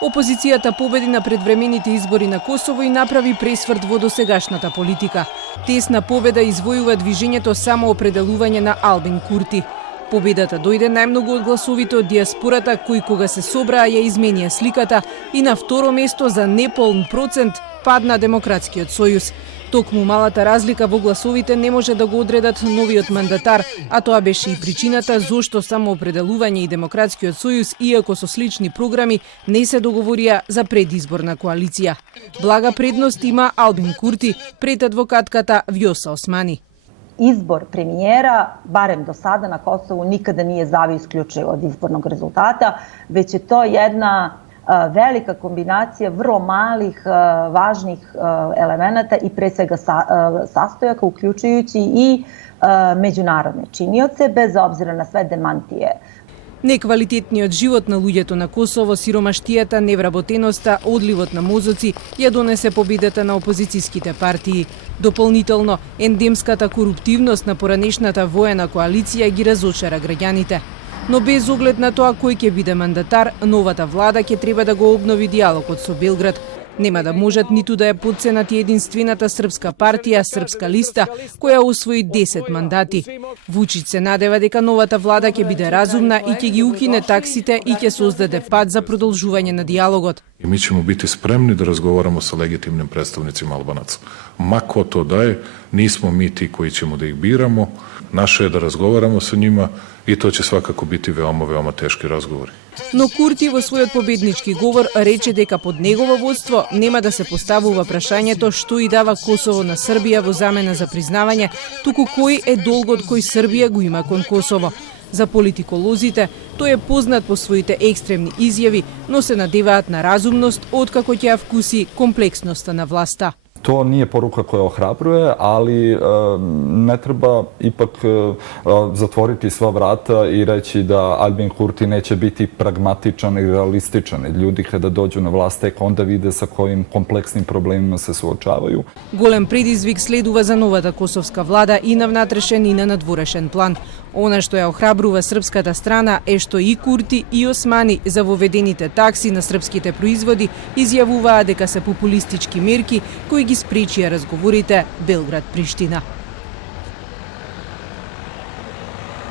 Опозицијата победи на предвремените избори на Косово и направи пресврт во досегашната политика. Тесна победа извојува движењето самоопределување на Албин Курти. Победата дојде најмногу од гласовите од диаспората, кои кога се собраа ја изменија сликата, и на второ место за неполн процент падна Демократскиот сојуз. Токму малата разлика во гласовите не може да го одредат новиот мандатар, а тоа беше и причината зошто самоопределување и Демократскиот сојуз, иако со слични програми, не се договорија за предизборна коалиција. Блага предност има Албин Курти пред адвокатката Вјоса Османи. Izbor premijera, barem do sada na Kosovu, nikada nije zavio isključivo od izbornog rezultata, već je to jedna velika kombinacija vrlo malih, važnih elemenata i pre svega sastojaka, uključujući i međunarodne činioce, bez obzira na sve demantije. Неквалитетниот живот на луѓето на Косово, сиромаштијата, невработеноста, одливот на мозоци ја донесе победата на опозицијските партии. Дополнително, ендемската коруптивност на поранешната воена коалиција ги разочара граѓаните. Но без оглед на тоа кој ќе биде мандатар, новата влада ќе треба да го обнови диалогот со Белград. Нема да можат ниту да ја потценат и единствената српска партија, Српска листа, која освои 10 мандати. Вучич се надева дека новата влада ќе биде разумна и ќе ги укине таксите и ќе создаде пат за продолжување на диалогот. И ми ćemo biti spremni da razgovaramo sa legitimnim predstavnicima Albanaca. Ma ko to da je, nismo mi ti koji ćemo da ih biramo, naše je da razgovaramo sa njima i to će svakako biti veoma, veoma teški razgovori. Но Курти во својот победнички говор рече дека под негово водство нема да се поставува прашањето што и дава Косово на Србија во замена за признавање, туку кој е долгот кој Србија го има кон Косово. За политиколозите, тој е познат по своите екстремни изјави, но се надеваат на разумност откако ќе ја вкуси комплексноста на власта. To nije poruka koja ohrabruje, ali ne treba ipak zatvoriti sva vrata i reći da Albin Kurti neće biti pragmatičan i realističan. Ljudi kada dođu na vlast tek onda vide sa kojim kompleksnim problemima se suočavaju. Голем предизвик следува за новата косовска влада и на внатрешен и на надворешен план. Она што ја охрабрува српската страна е што и Курти и Османи за воведените такси на српските производи изјавуваа дека се популистички мерки кои ги спречија разговорите Белград-Приштина.